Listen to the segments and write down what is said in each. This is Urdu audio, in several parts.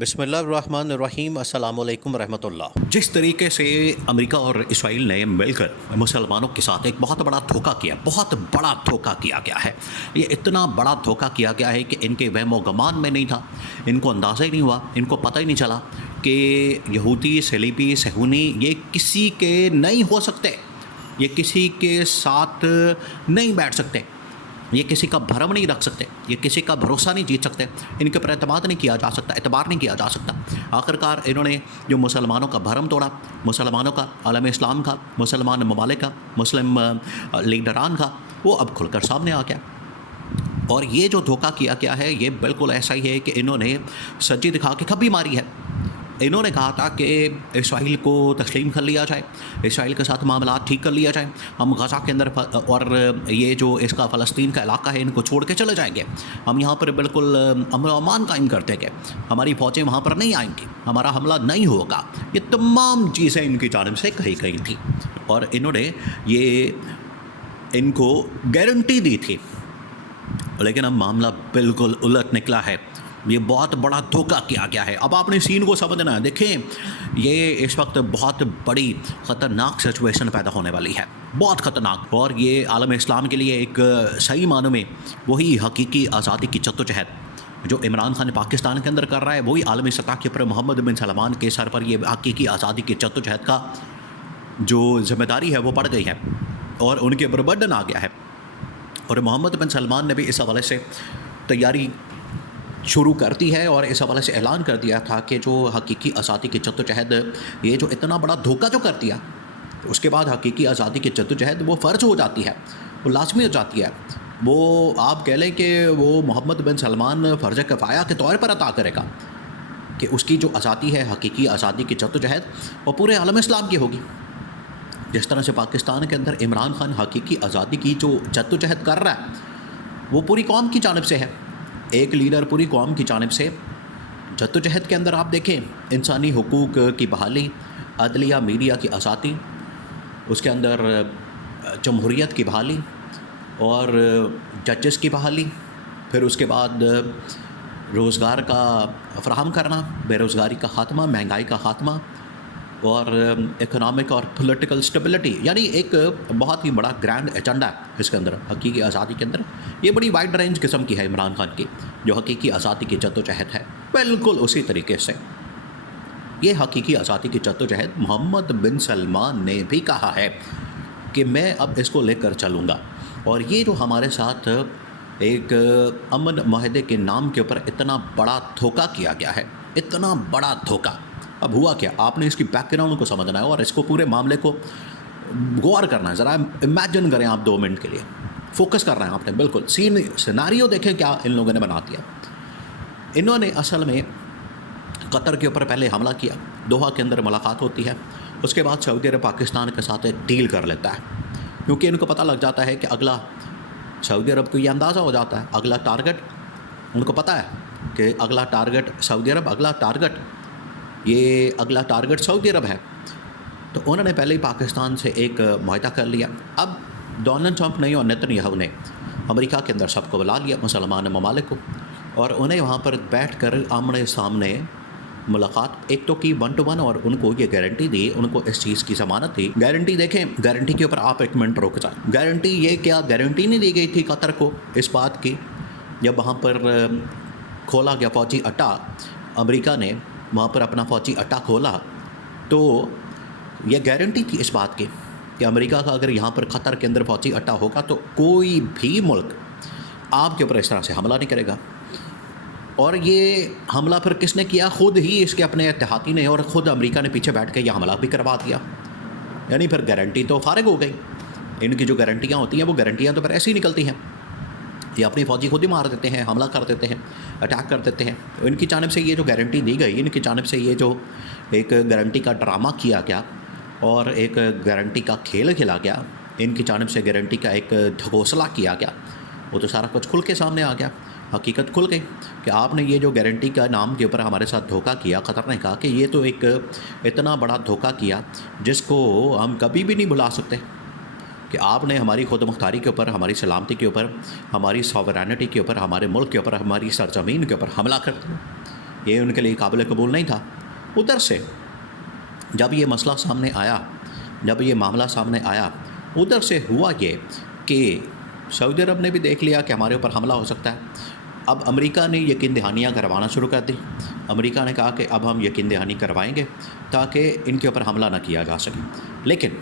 بسم اللہ الرحمن الرحیم، السلام علیکم ورحمۃ اللہ۔ جس طریقے سے امریکہ اور اسرائیل نے مل کر مسلمانوں کے ساتھ ایک بہت بڑا دھوکہ کیا، بہت بڑا دھوکہ کیا گیا ہے، یہ اتنا بڑا دھوکہ کیا گیا ہے کہ ان کے وہم و گمان میں نہیں تھا، ان کو اندازہ ہی نہیں ہوا، ان کو پتہ ہی نہیں چلا کہ یہودی، صلیبی، صہیونی یہ کسی کے نہیں ہو سکتے، یہ کسی کے ساتھ نہیں بیٹھ سکتے، یہ کسی کا بھرم نہیں رکھ سکتے، یہ کسی کا بھروسہ نہیں جیت سکتے، ان کے اوپر اعتماد نہیں کیا جا سکتا، اعتبار نہیں کیا جا سکتا۔ آخرکار انہوں نے جو مسلمانوں کا بھرم توڑا، مسلمانوں کا، عالم اسلام کا، مسلمان ممالک کا، مسلم لیڈران کا، وہ اب کھل کر سامنے آ گیا۔ اور یہ جو دھوکہ کیا گیا ہے یہ بالکل ایسا ہی ہے کہ انہوں نے سچی دکھا کے کھبی ماری ہے۔ انہوں نے کہا تھا کہ اسرائیل کو تسلیم کر لیا جائے، اسرائیل کے ساتھ معاملات ٹھیک کر لیا جائے، ہم غزہ کے اندر اور یہ جو اس کا فلسطین کا علاقہ ہے ان کو چھوڑ کے چلے جائیں گے، ہم یہاں پر بالکل امن و امان قائم کر دیں گے، ہماری فوجیں وہاں پر نہیں آئیں گی، ہمارا حملہ نہیں ہوگا، یہ تمام چیزیں ان کی جانب سے کہی گئی تھیں اور انہوں نے یہ ان کو گارنٹی دی تھی۔ لیکن اب معاملہ بالکل الٹ نکلا ہے، یہ بہت بڑا دھوکہ کیا گیا ہے۔ اب آپ نے سین کو سمجھنا ہے، دیکھیں یہ اس وقت بہت بڑی خطرناک سچویشن پیدا ہونے والی ہے، بہت خطرناک، اور یہ عالم اسلام کے لیے ایک صحیح معنوں میں وہی حقیقی آزادی کی جدوجہد جو عمران خان پاکستان کے اندر کر رہا ہے، وہی عالمی سطح کے اوپر محمد بن سلمان کے سر پر یہ حقیقی آزادی کی جدوجہد کا جو ذمہ داری ہے وہ پڑ گئی ہے اور ان کے اوپر برڈن آ گیا ہے۔ اور محمد بن سلمان نے بھی اس حوالے سے تیاری شروع کرتی ہے اور اس حوالے سے اعلان کر دیا تھا کہ جو حقیقی آزادی کی جدوجہد، یہ جو اتنا بڑا دھوکہ جو کر دیا، اس کے بعد حقیقی آزادی کی جدوجہد وہ فرض ہو جاتی ہے، وہ لازمی ہو جاتی ہے، وہ آپ کہہ لیں کہ وہ محمد بن سلمان فرض کفایہ کے طور پر عطا کرے گا کہ اس کی جو آزادی ہے، حقیقی آزادی کی جدوجہد، وہ پورے عالم اسلام کی ہوگی۔ جس طرح سے پاکستان کے اندر عمران خان حقیقی آزادی کی جو جدوجہد کر رہا ہے وہ پوری قوم کی جانب سے ہے، ایک لیڈر پوری قوم کی جانب سے جدوجہد کے اندر آپ دیکھیں انسانی حقوق کی بحالی، عدلیہ میڈیا کی آزادی، اس کے اندر جمہوریت کی بحالی اور ججز کی بحالی، پھر اس کے بعد روزگار کا فراہم کرنا، بے روزگاری کا خاتمہ، مہنگائی کا خاتمہ اور اکنامک اور پولیٹیکل سٹیبلٹی، یعنی ایک بہت ہی بڑا گرینڈ ایجنڈا ہے اس کے اندر حقیقی آزادی کے اندر۔ یہ بڑی وائڈ رینج قسم کی ہے عمران خان کی جو حقیقی آزادی کی جدوجہد ہے، بالکل اسی طریقے سے یہ حقیقی آزادی کی جدوجہد محمد بن سلمان نے بھی کہا ہے کہ میں اب اس کو لے کر چلوں گا۔ اور یہ جو ہمارے ساتھ ایک امن معاہدے کے نام کے اوپر اتنا بڑا دھوکہ کیا گیا ہے، اتنا بڑا دھوکہ، اب ہوا کیا؟ آپ نے اس کی بیک گراؤنڈ کو سمجھنا ہے اور اس کو پورے معاملے کو غور کرنا ہے۔ ذرا امیجن کریں آپ 2 منٹ کے لیے، فوکس کر رہے ہیں آپ نے، بالکل سیناریو دیکھیں کیا ان لوگوں نے بنا دیا۔ انہوں نے اصل میں قطر کے اوپر پہلے حملہ کیا، دوحہ کے اندر ملاقات ہوتی ہے، اس کے بعد سعودی عرب پاکستان کے ساتھ ایک ڈیل کر لیتا ہے، کیونکہ ان کو پتہ لگ جاتا ہے کہ اگلا سعودی عرب کو یہ اندازہ ہو جاتا ہے، اگلا ٹارگٹ ان کو پتہ ہے کہ اگلا ٹارگٹ سعودی عرب، اگلا ٹارگٹ سعودی عرب ہے، تو انہوں نے پہلے ہی پاکستان سے ایک معاہدہ کر لیا۔ اب ڈونلڈ ٹرمپ نے اور نیتن یاہو نے امریکہ کے اندر سب کو بلا لیا، مسلمان ممالک کو، اور انہیں وہاں پر بیٹھ کر آمنے سامنے ملاقات ایک تو کی 1 to 1، اور ان کو یہ گارنٹی دی، ان کو اس چیز کی ضمانت دی۔ گارنٹی دیکھیں، گارنٹی کے اوپر آپ 1 منٹ رک جائیں۔ گارنٹی یہ کیا گارنٹی نہیں دی گئی تھی قطر کو اس بات کی، جب وہاں پر کھولا گیا فوجی اڈہ، امریکہ نے وہاں پر اپنا فوجی اڈہ کھولا، تو یہ گارنٹی تھی اس بات کی کہ امریکہ کا اگر یہاں پر قطر کے اندر فوجی اڈہ ہوگا تو کوئی بھی ملک آپ کے اوپر اس طرح سے حملہ نہیں کرے گا۔ اور یہ حملہ پھر کس نے کیا؟ خود ہی اس کے اپنے اتحادی نے، اور خود امریکہ نے پیچھے بیٹھ کے یہ حملہ بھی کروا دیا۔ یعنی پھر گارنٹی تو فارغ ہو گئی، ان کی جو گارنٹیاں ہوتی ہیں وہ گارنٹیاں تو پھر ایسی نکلتی ہیں، یہ اپنی فوجی خود ہی مار دیتے ہیں، حملہ کر دیتے ہیں، اٹیک کر دیتے ہیں۔ ان کی جانب سے یہ جو گارنٹی دی گئی، ان کی جانب سے یہ جو ایک گارنٹی کا ڈرامہ کیا گیا اور ایک گارنٹی کا کھیل کھیلا گیا، ان کی جانب سے گارنٹی کا ایک ڈھکوسلا کیا گیا، وہ تو سارا کچھ کھل کے سامنے آ گیا، حقیقت کھل گئی کہ آپ نے یہ جو گارنٹی کا نام کے اوپر ہمارے ساتھ دھوکہ کیا۔ قطر نے کہا کہ یہ تو ایک اتنا بڑا دھوکہ کیا جس کو ہم کبھی بھی نہیں بھلا سکتے، کہ آپ نے ہماری خود مختاری کے اوپر، ہماری سلامتی کے اوپر، ہماری ساورینٹی کے اوپر، ہمارے ملک کے اوپر، ہماری سرزمین کے اوپر حملہ کر دیا۔ یہ ان کے لیے قابل قبول نہیں تھا. ادھر سے جب یہ مسئلہ سامنے آیا، جب یہ معاملہ سامنے آیا، ادھر سے ہوا یہ کہ سعودی عرب نے بھی دیکھ لیا کہ ہمارے اوپر حملہ ہو سکتا ہے. اب امریکہ نے یقین دہانیاں کروانا شروع کر دی. امریکہ نے کہا کہ اب ہم یقین دہانی کروائیں گے تاکہ ان کے اوپر حملہ نہ کیا جا سکے. لیکن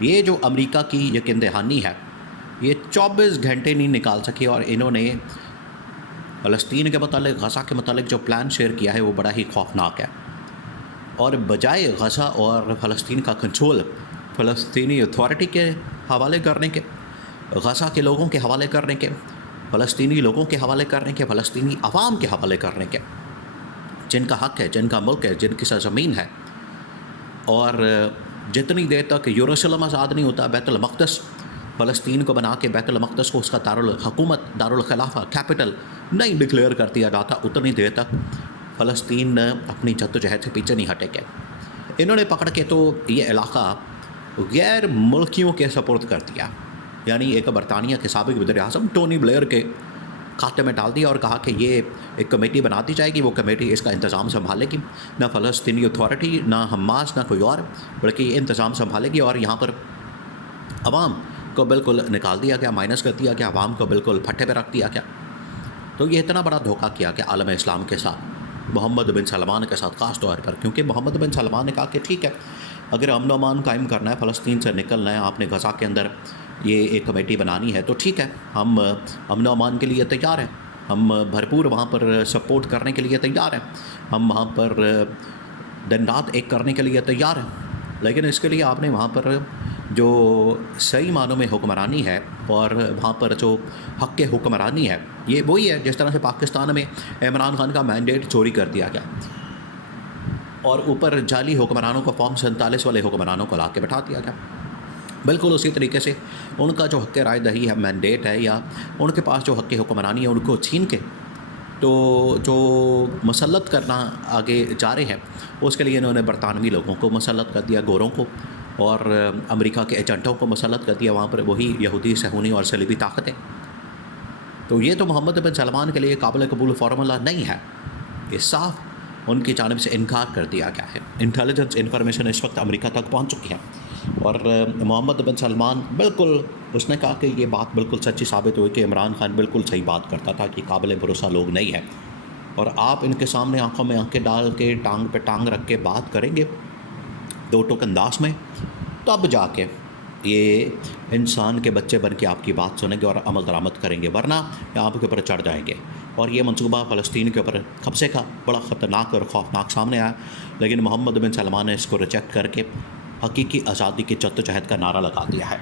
یہ جو امریکہ کی یقین دہانی ہے یہ 24 گھنٹے نہیں نکال سکی، اور انہوں نے فلسطین کے متعلق، غزہ کے متعلق جو پلان شیئر کیا ہے وہ بڑا ہی خوفناک ہے. اور بجائے غزہ اور فلسطین کا کنٹرول فلسطینی اتھارٹی کے حوالے کرنے کے، غزہ کے لوگوں کے حوالے کرنے کے، فلسطینی لوگوں کے حوالے کرنے کے، فلسطینی عوام کے حوالے کرنے کے، جن کا حق ہے، جن کا ملک ہے، جن کی سرزمین ہے، اور جتنی دیر تک یروشلم آزاد نہیں ہوتا، بیت المقدس فلسطین کو بنا کے بیت المقدس کو اس کا دارالحکومت، دارالخلافہ، کیپٹل نہیں ڈکلیئر کر دیا جاتا، اتنی دیر تک فلسطین اپنی جدوجہد سے پیچھے نہیں ہٹے گے. انہوں نے پکڑ کے تو یہ علاقہ غیر ملکیوں کے سپرد کر دیا، یعنی ایک برطانیہ کے سابق وزیر اعظم ٹونی بلیئر کے کھاتے میں ڈال دیا اور کہا کہ یہ ایک کمیٹی بنا دی جائے گی، وہ کمیٹی اس کا انتظام سنبھالے گی. نہ فلسطینی اتھارٹی، نہ حماس، نہ کوئی اور، بلکہ یہ انتظام سنبھالے گی. اور یہاں پر عوام کو بالکل نکال دیا گیا، مائنس کر دیا گیا، عوام کو بالکل پھٹے پہ رکھ دیا گیا. تو یہ اتنا بڑا دھوکہ کیا کہ عالم اسلام کے ساتھ، محمد بن سلمان کے ساتھ خاص طور پر، کیونکہ محمد بن سلمان نے کہا کہ ٹھیک ہے، اگر امن و امان قائم کرنا ہے، فلسطین سے نکلنا ہے، آپ نے غزہ کے اندر یہ ایک کمیٹی بنانی ہے، تو ٹھیک ہے، ہم امن و امان کے لیے تیار ہیں، ہم بھرپور وہاں پر سپورٹ کرنے کے لیے تیار ہیں، ہم وہاں پر دن رات ایک کرنے کے لیے تیار ہیں. لیکن اس کے لیے آپ نے وہاں پر جو صحیح معنوں میں حکمرانی ہے اور وہاں پر جو حق کے حکمرانی ہے، یہ وہی ہے جس طرح سے پاکستان میں عمران خان کا مینڈیٹ چوری کر دیا گیا اور اوپر جعلی حکمرانوں کو، فارم 47 والے حکمرانوں کو لا کے بٹھا دیا گیا. بالکل اسی طریقے سے ان کا جو حق رائے دہی ہے، مینڈیٹ ہے، یا ان کے پاس جو حق حکمرانی ہے، ان کو چھین کے تو جو مسلط کرنا آگے جا رہے ہیں، اس کے لیے انہوں نے برطانوی لوگوں کو مسلط کر دیا، گوروں کو، اور امریکہ کے ایجنٹوں کو مسلط کر دیا. وہاں پر وہی یہودی، صہیونی اور صلیبی طاقتیں. تو یہ تو محمد بن سلمان کے لیے قابل قبول فارمولہ نہیں ہے. یہ صاف ان کی جانب سے انکار کر دیا گیا ہے. انٹیلیجنس انفارمیشن اس وقت امریکہ تک پہنچ چکی ہے، اور محمد بن سلمان بالکل، اس نے کہا کہ یہ بات بالکل سچی ثابت ہوئی کہ عمران خان بالکل صحیح بات کرتا تھا کہ قابل بھروسہ لوگ نہیں ہے. اور آپ ان کے سامنے آنکھوں میں آنکھیں ڈال کے، ٹانگ پہ ٹانگ رکھ کے بات کریں گے دو ٹوک انداز میں، تب جا کے یہ انسان کے بچے بن کے آپ کی بات سنیں گے اور عمل درآمد کریں گے، ورنہ آپ کے اوپر چڑھ جائیں گے. اور یہ منصوبہ فلسطین کے اوپر قبضے کا بڑا خطرناک اور خوفناک سامنے آیا، لیکن محمد بن سلمان نے اس کو ریجیکٹ کر کے حقیقی آزادی کی جدوجہد کا نعرہ لگا دیا ہے.